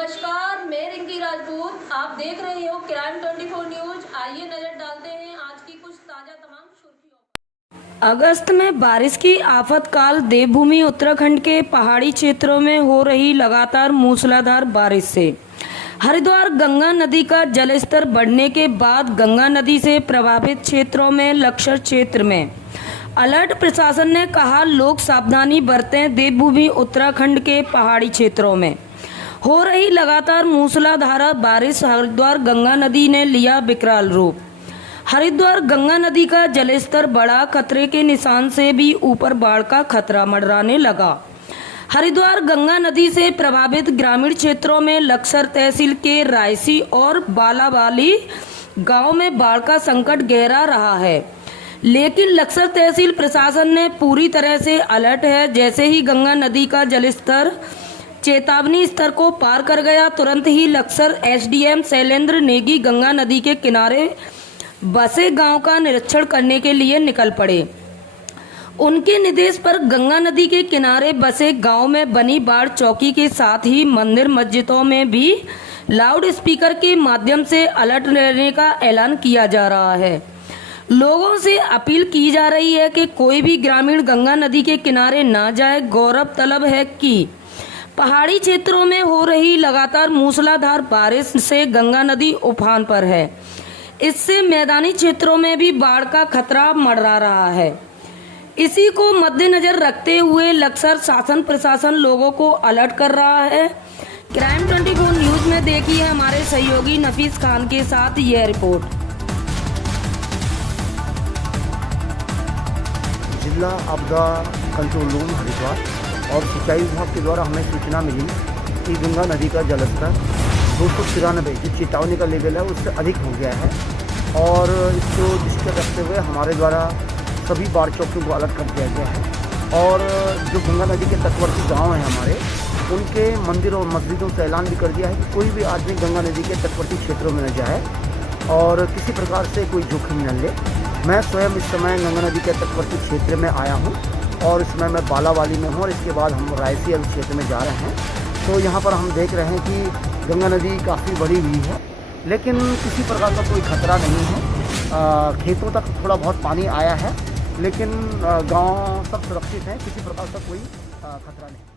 नमस्कार, मैं रिंकी राजपूत। आप देख रहे हो क्राइम 24 न्यूज। आइए नजर डालते हैं आज की कुछ ताजा तमाम सुर्खियों। अगस्त में बारिश की आफतकाल देवभूमि उत्तराखंड के पहाड़ी क्षेत्रों में हो रही लगातार मूसलाधार बारिश से हरिद्वार गंगा नदी का जलस्तर बढ़ने के बाद गंगा नदी से प्रभावित क्षेत्रों में लक्सर क्षेत्र में अलर्ट। प्रशासन ने कहा, लोग सावधानी बरतें। देवभूमि उत्तराखंड के पहाड़ी क्षेत्रों में हो रही लगातार मूसलाधार बारिश हरिद्वार गंगा नदी ने लिया विकराल रूप। हरिद्वार गंगा नदी का जलस्तर बढ़ा, खतरे के निशान से भी ऊपर बाढ़ का खतरा मंडराने लगा। हरिद्वार गंगा नदी से प्रभावित ग्रामीण क्षेत्रों में लक्सर तहसील के रायसी और बालावाली गांव में बाढ़ का संकट गहरा रहा है, लेकिन लक्सर तहसील प्रशासन ने पूरी तरह से अलर्ट है। जैसे ही गंगा नदी का जलस्तर चेतावनी स्तर को पार कर गया, तुरंत ही लक्सर एसडीएम शैलेंद्र नेगी गंगा नदी के किनारे बसे गांव का निरीक्षण करने के लिए निकल पड़े। उनके निर्देश पर गंगा नदी के किनारे बसे गांव में बनी बाढ़ चौकी के साथ ही मंदिर मस्जिदों में भी लाउड स्पीकर के माध्यम से अलर्ट रहने का ऐलान किया जा रहा है। लोगों से अपील की जा रही है कि कोई भी ग्रामीण गंगा नदी के किनारे ना जाए। गौरव तलब है कि पहाड़ी क्षेत्रों में हो रही लगातार मूसलाधार बारिश से गंगा नदी उफान पर है। इससे मैदानी क्षेत्रों में भी बाढ़ का खतरा मंडरा रहा है। इसी को मद्देनजर रखते हुए लक्सर शासन प्रशासन लोगों को अलर्ट कर रहा है। क्राइम 24 न्यूज में देखिए हमारे सहयोगी नफीस खान के साथ यह रिपोर्ट। जिला आपदा कंट्रोल रूम हरिद्वार और सिंचाई विभाग के द्वारा हमें सूचना मिली कि गंगा नदी का जलस्तर 293 जो चेतावनी का लेवल है उससे अधिक हो गया है, और इसको दृष्टि रखते हुए हमारे द्वारा सभी बाढ़ चौकियों को अलर्ट कर दिया गया है। और जो गंगा नदी के तटवर्ती गांव हैं हमारे, उनके मंदिर और मस्जिदों से ऐलान भी कर दिया है कि कोई भी आदमी गंगा नदी के तटवर्ती क्षेत्रों में न जाए और किसी प्रकार से कोई जोखिम न ले। मैं स्वयं इस समय गंगा नदी के तटवर्ती क्षेत्र में आया हूँ और इस समय मैं बालावाली में हूँ और इसके बाद हम रायसी क्षेत्र में जा रहे हैं। तो यहाँ पर हम देख रहे हैं कि गंगा नदी काफ़ी बड़ी हुई है, लेकिन किसी प्रकार का कोई खतरा नहीं है। खेतों तक थोड़ा बहुत पानी आया है, लेकिन गांव सब सुरक्षित हैं, किसी प्रकार का कोई खतरा नहीं।